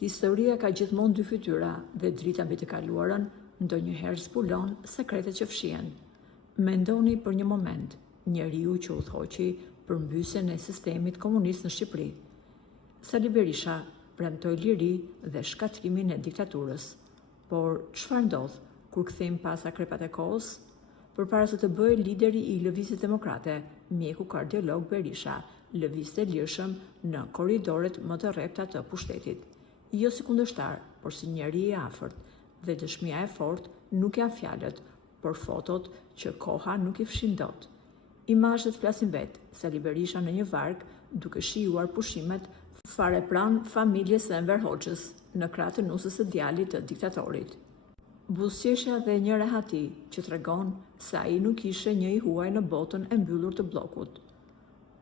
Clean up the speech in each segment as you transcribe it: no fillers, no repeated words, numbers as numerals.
Historia ka gjithmonë dy fytyra dhe drita mbi të kaluarën ndonjëherë zbulon sekretet që fshihen. Mendoni për një moment, njeriu që udhëhoqi përmbysjen e sistemit komunist në Shqipëri. Sali Berisha premtoi liri dhe shkatrimin e diktaturës. Por çfarë ndodh kur kthejmë pas akrepat e kohës? Përpara se të bëhej lideri i Lëvizjes Demokrate, mjeku kardiolog Berisha lëvizte lirshëm në korridoret më të rrepta të pushtetit. Jo si kundërshtar, por si njeri i afërt, dhe dëshmia e fortë nuk janë fjalët, por fotot që koha nuk i fshin dot. Imazhet flasin vetë, Sali Berisha në një varg duke shijuar pushimet fare pranë familjes së Enver Hoxhës, në krah të nusës së djalit të diktatorit. Buzëqeshja dhe një rehati që tregon se ai nuk ishte një i huaj në botën e mbyllur të bllokut.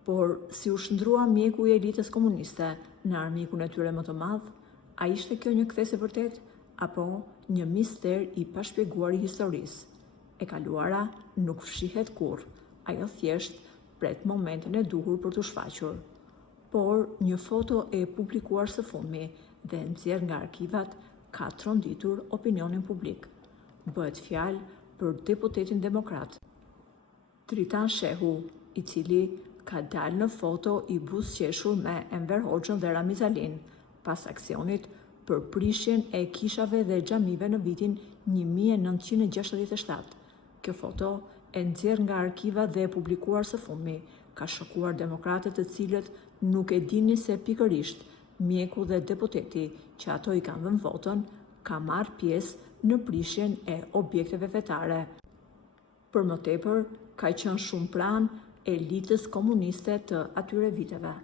Por si u shndrua mjeku i elitës komuniste në armikun e tyre më të madh, a ishte kjo një kthes e vërtet apo një mister i pashpjeguar i historisë? E kaluara nuk fshihet kurrë, ajo thjesht pret momentin e duhur për t'u shfaqur. Por një foto e publikuar së fundmi dhe nxjerr nga arkivat ka tronditur opinionin publik. Bëhet fjalë për deputetin demokrat Dritan Shehu, i cili ka dalë në foto i buzëqeshur me Enver Hoxhën dhe Ramiz Alin pas aksionit për prishjen e kishave dhe xhamive në vitin 1967. Kjo foto e nxjerr nga arkivat dhe e publikuar së fundmi ka shokuar demokratët të cilët nuk e dinin se pikërisht mjeku dhe deputeti që ato i kanë dhënë votën ka marrë pjesë në prishjen e objekteve fetare. Për më tepër, ka qenë shumë pranë elitës komuniste të atyre viteve.